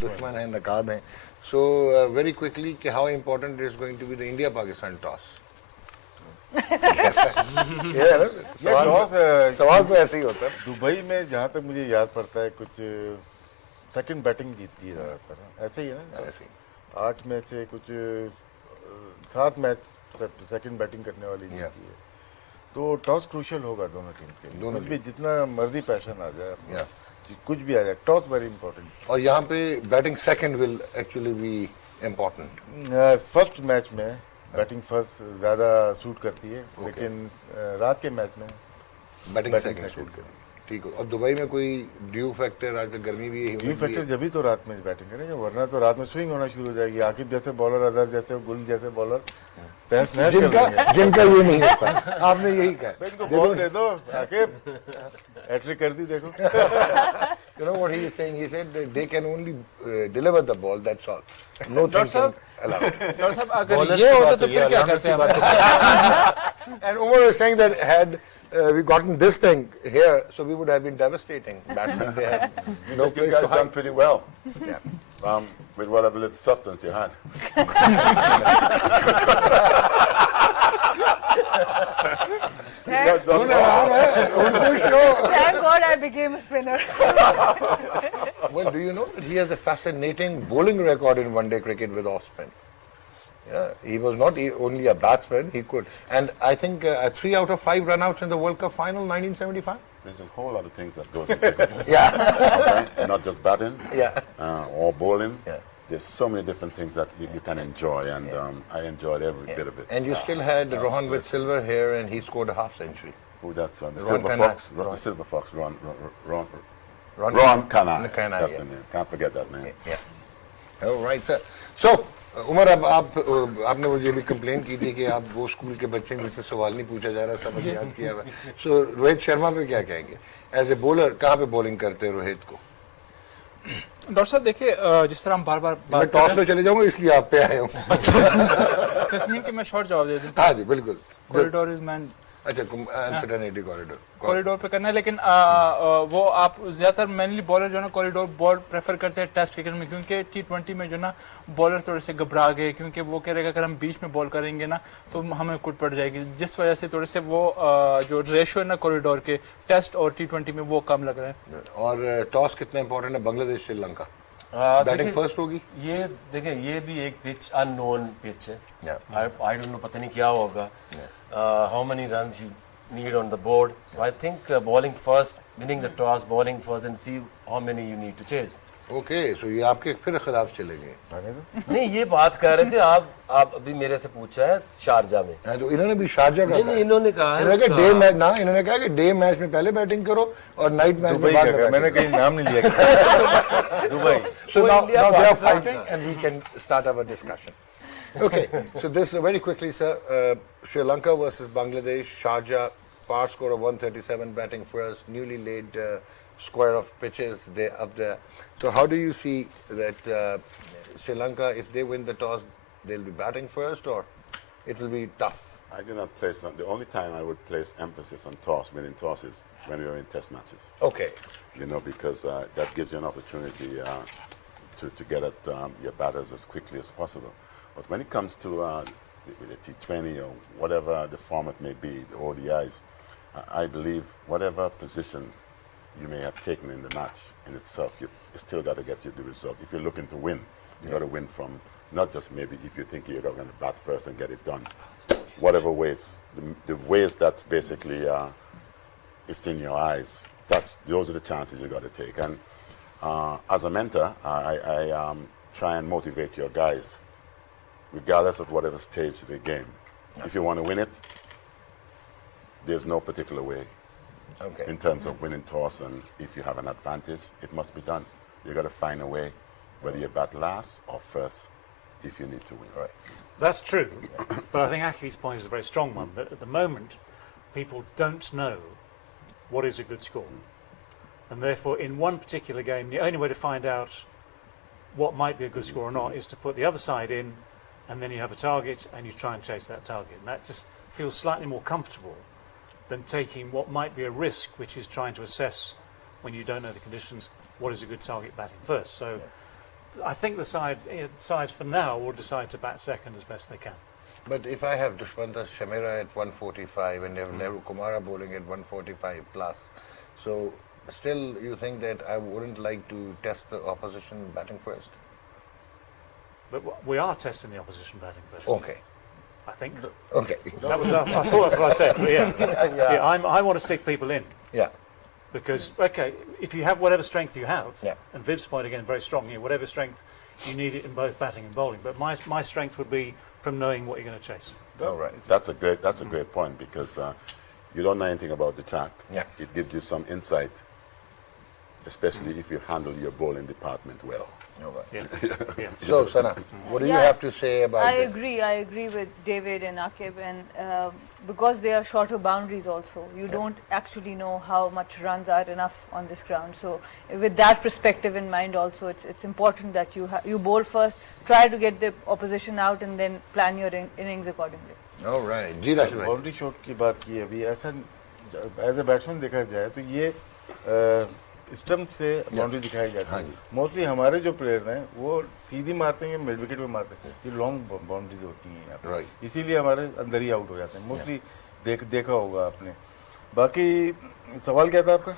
दुश्मन हैं, नकाद हैं. So very quickly, how important is going to be the India-Pakistan toss? सवाल तो ऐसे ही होता है. दुबई में जहाँ तक मुझे याद पड़ता है कुछ सेकंड बैटिंग जीतती है ज़्यादातर, ऐसे ही है ना. ऐसे ही 8 मैच से कुछ 7 मैच सेकंड बैटिंग करने वाली जीती है. तो टॉस क्रूशियल होगा दोनों टीम के. दोनों भी जितना मर्जी पैशन आ जाए, कुछ भी आ जाए, टॉस वेरी इंपॉर्टेंट. और यहाँ पे batting second will actually be important. First match में बैटिंग फर्स्ट ज़्यादा सूट करती है, लेकिन रात के मैच में बैटिंग सेकंड सूट करेगी. ठीक है. और दुबई में कोई ड्यू फैक्टर, आज तक गर्मी भी है, ड्यू फैक्टर जब भी तो रात में बैटिंग करेंगे, वरना तो रात में स्विंग होना शुरू हो जाएगी. आकिब जैसे बॉलर, अजहर जैसे, गुल जैसे बॉलर जिनका ये नहीं होता. आपने यही कहा. इनको बॉल दे दो आकिब, हैट्रिक कर दी देखो. You know what he is saying? He said that they can only deliver the ball. That's all. No thinking allowed. Doctor साहब अगर ये होता तो फिर क्या करते हैं? And Umar is saying that had we gotten this thing here, so we would have been devastating. Batsmen, they have no you place guys to hide. done pretty well. Yeah. With whatever little substance you had. Thank God I became a spinner. Well, do you know that he has a fascinating bowling record in one-day cricket with off-spin? Yeah, he was not only a batsman, he could. And I think 3 out of 5 run-outs in the World Cup final, 1975. There's a whole lot of things that goes into it. Yeah. Okay? Not just batting or bowling. Yeah. There's so many different things that you can enjoy, and I enjoyed every bit of it. And you still had Rohan with silver hair, and he scored a half century. Who that's the Ron Silver Khanna. Fox? The Silver Fox, Ron Khanna, That's yeah. the name. Can't forget that name. Yeah. All right, sir. So, Umar, अब आपने मुझे भी complain की थी कि आप वो school के बच्चे हैं जिससे सवाल नहीं पूछा जा रहा, समझ याद किया हुआ. सो रोहित शर्मा पे क्या कहेंगे एज ए बॉलर? कहाँ पे बॉलिंग करते हैं रोहित को? डॉक्टर साहब देखिए, जिस तरह हम बार बार मैं टॉस में चले जाऊंगा इसलिए आप पे आया हूँ. तस्मीन के मैं शॉर्ट जवाब दे दूं. हाँ जी बिल्कुल. Corridor is man. अच्छा, अनसर्टेनिटी कॉरिडोर पे करना है, लेकिन वो आप ज्यादातर मेनली बॉलर जो ना कॉरिडोर बॉल प्रेफर करते हैं टेस्ट क्रिकेट में, क्योंकि T20 में जो ना बॉलर थोड़े से घबरा गए, क्योंकि वो कह रहेगा अगर हम बीच में बॉल करेंगे ना तो हमें कुट पड़ जाएगी, जिस वजह से थोड़े से वो जो रेशियो है ना कॉरिडोर के टेस्ट और T20 में वो कम लग रहा है. और टॉस कितना इंपॉर्टेंट है बांग्लादेश श्रीलंका? बैटिंग फर्स्ट होगी. ये देखिए, ये भी एक पिच अननोन पिच है. आई डोंट नो, पता नहीं क्या होगा. How many runs you need on the board? So I think bowling first, winning the toss, bowling first, and see how many you need to chase. Okay, so ये आपके फिर खिलाफ चलेंगे. नहीं, ये बात कर रहे थे आप अभी मेरे से पूछा है शारजा में. तो इन्होंने भी शारजा का नहीं, इन्होंने कहा है डे मैच ना, इन्होंने कहा कि डे मैच में पहले बैटिंग करो और नाइट मैच में बाद में. मैंने कहीं नाम नहीं लिया. Dubai. So now they are fighting and we can start our discussion. Okay, so this very quickly, sir. Sri Lanka versus Bangladesh, Sharjah, par score of 137, batting first, newly laid square of pitches, they're up there. So how do you see that Sri Lanka, if they win the toss, they'll be batting first, or it will be tough? I did not place the only time I would place emphasis on winning tosses, when we were in test matches. Okay. You know, because that gives you an opportunity to get at your batters as quickly as possible. But when it comes to the T20 or whatever the format may be, the ODIs, I believe whatever position you may have taken in the match in itself, you still got to get you the result. If you're looking to win, you got to win from not just maybe if you think you're going to bat first and get it done. Whatever ways, the ways that's basically it's in your eyes. Those are the chances you got to take. And as a mentor, I try and motivate your guys, regardless of whatever stage of the game. If you want to win it, there's no particular way. Okay. In terms of winning toss, and if you have an advantage, it must be done. You got to find a way, whether you bat last or first, if you need to win. Right. That's true, but I think Aaqib's point is a very strong one, that at the moment, people don't know what is a good score. And therefore, in one particular game, the only way to find out what might be a good score or not is to put the other side in, and then you have a target, and you try and chase that target. And that just feels slightly more comfortable than taking what might be a risk, which is trying to assess, when you don't know the conditions, what is a good target batting first. So I think the sides for now will decide to bat second as best they can. But if I have Dushmanta Shamira at 145 and have Nehru Kumara bowling at 145 plus, so still you think that I wouldn't like to test the opposition batting first? But we are testing the opposition batting first. Okay. I think. Okay. I thought that's what I said. But yeah, I want to stick people in. Yeah. Because, okay, if you have whatever strength you have, Yeah. and Viv's point again, very strong, whatever strength you need it in both batting and bowling. But my strength would be from knowing what you're going to chase. All right. That's a great point because you don't know anything about the track. Yeah. It gives you some insight, especially if you handle your bowling department well. All right. Yeah. Yeah. So, Sana, what do you Yeah, have to say about I this? agree with David and Aaqib, and because they are shorter boundaries also, you don't actually know how much runs are enough on this ground. So with that perspective in mind also, it's important that you bowl first, try to get the opposition out and then plan your innings accordingly. All right. जी राशिद भाई. Boundary shot की बात की है अभी ऐसा as a batsman देखा जाए तो ये स्टंप से बाउंड्री दिखाई जाती है मोस्टली हमारे जो प्लेयर हैं वो सीधी मारते हैं मिड विकेट पे मारते हैं ये लॉन्ग बाउंड्रीज होती हैं यहाँ पे इसीलिए हमारे अंदर ही आउट हो जाते हैं मोस्टली देखा होगा आपने बाकी सवाल क्या था आपका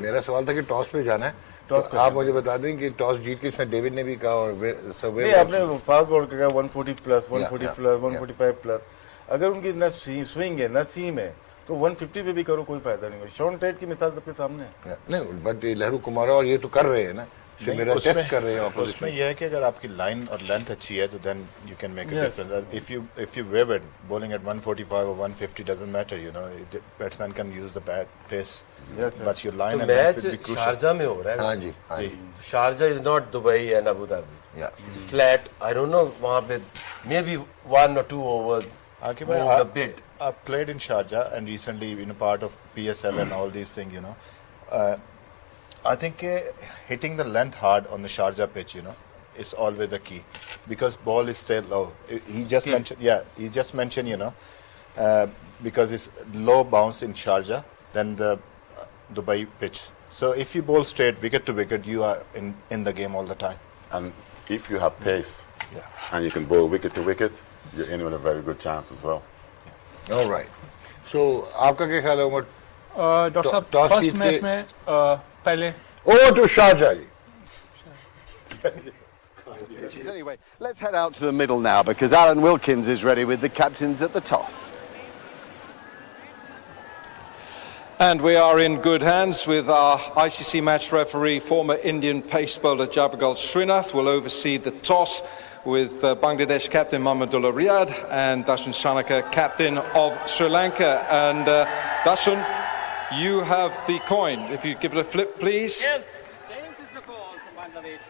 मेरा सवाल था कि टॉस पे जाना है तो आप मुझे बता दें कि टॉस जीत के इसमें डेविड ने भी कहा और नहीं आपने फास्ट बॉल का 140 प्लस 140 प्लस 145 प्लस अगर उनकी न स्विंग है न सीम है तो 150 पे भी करो कोई फायदा नहीं होगा शॉन टेट की मिसाल सबके सामने है नहीं बट लहरू कुमारा और ये तो कर रहे हैं ना मेरा टेस्ट कर रहे हैं उसमें यह है कि अगर आपकी लाइन और लेंथ अच्छी है तो then you can make a difference if you wayward bowling at 145 or 150 doesn't matter you know batsman can use the bat pace but your line and length will be crucial Sharjah में हो रहा है हाँ जी Sharjah is not Dubai and Abu Dhabi yeah it's flat I don't know वहाँ पे maybe 1 or 2 overs Aaqib, a bit. I've played in Sharjah and recently been a part of PSL and all these things, you know. I think hitting the length hard on the Sharjah pitch, you know, is always the key because ball is still low. He just mentioned, you know, because it's low bounce in Sharjah than the Dubai pitch. So if you bowl straight, wicket to wicket, you are in the game all the time. And if you have pace and you can bowl wicket to wicket, you're in with a very good chance as well. All right. So आपका क्या ख्याल है Umar doctor साहब first match में पहले over to Sharjah ji. Anyway, let's head out to the middle now because Alan Wilkins is ready with the captains at the toss. And we are in good hands with our ICC match referee, former Indian pace bowler Javed Srinath will oversee the toss with Bangladesh captain Mahmood Riyad and Dasun Shanaka, captain of Sri Lanka. And Dasun, you have the coin. If you give it a flip, please. Yes, this is the call from Bangladesh.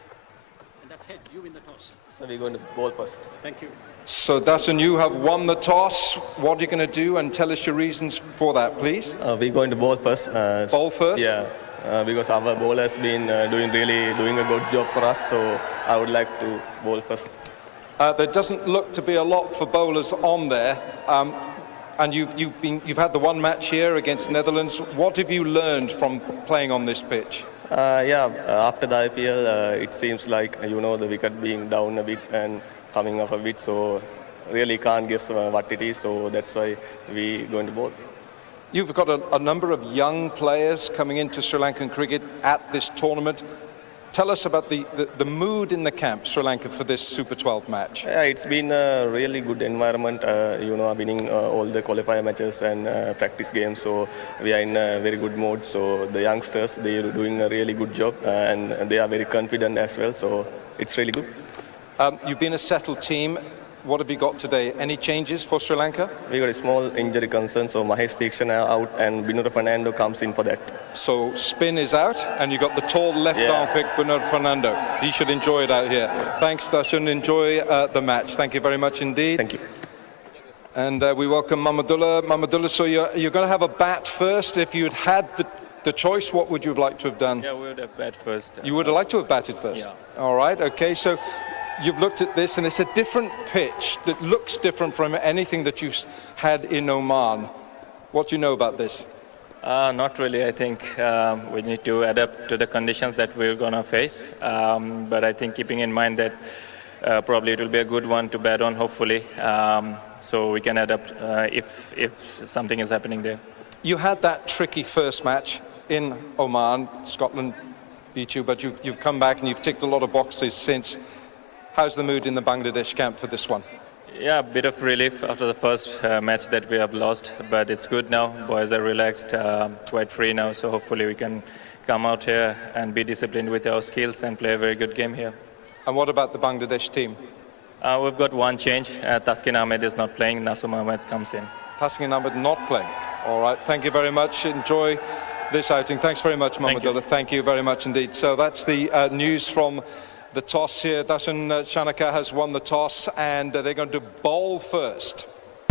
And that's heads, you win the toss. so we're going to bowl first Thank you. So Dasun, you have won the toss. What are you going to do? And tell us your reasons for that, please. We're going to bowl first. Bowl first? Yeah. Because our bowler has been doing a good job for us, so I would like to bowl first. There doesn't look to be a lot for bowlers on there, and you've had the one match here against Netherlands. What have you learned from playing on this pitch? After the IPL, it seems like the wicket being down a bit and coming up a bit, so really can't guess what it is. So that's why we're going to bowl. You've got a number of young players coming into Sri Lankan cricket at this tournament. Tell us about the mood in the camp, Sri Lanka, for this Super 12 match. Yeah, it's been a really good environment, winning all the qualifier matches and practice games. So we are in a very good mood. So the youngsters, they are doing a really good job and they are very confident as well. So it's really good. You've been a settled team. What have you got today? Any changes for Sri Lanka? We got a small injury concern, so Mahesh Theekshana out and Binur Fernando comes in for that. So Spin is out and you got the tall left-arm pick, Binur Fernando. He should enjoy it out here. Thanks, Darshan. Enjoy the match. Thank you very much indeed. Thank you. And we welcome Mahmood. Mahmood, so you're going to have a bat first. If you'd had the choice, what would you have liked to have done? Yeah, we would have bat first. You would have liked to have batted first? Yeah. All right, okay. So you've looked at this, and it's a different pitch that looks different from anything that you had in Oman. What do you know about this? Not really. I think we need to adapt to the conditions that we're going to face. But I think keeping in mind that probably it will be a good one to bet on, hopefully, so we can adapt if something is happening there. You had that tricky first match in Oman. Scotland beat you, but you've come back and you've ticked a lot of boxes since. How's the mood in the Bangladesh camp for this one? Yeah, a bit of relief after the first match that we have lost, but it's good now. Boys are relaxed, quite free now, so hopefully we can come out here and be disciplined with our skills and play a very good game here. And what about the Bangladesh team? We've got one change. Taskin Ahmed is not playing. Nasum Ahmed comes in. Taskin Ahmed not playing. All right, thank you very much. Enjoy this outing. Thanks very much, Mahmood. Thank you very much indeed. So that's the news from the toss here. Dasun Shanaka has won the toss and they're going to bowl first.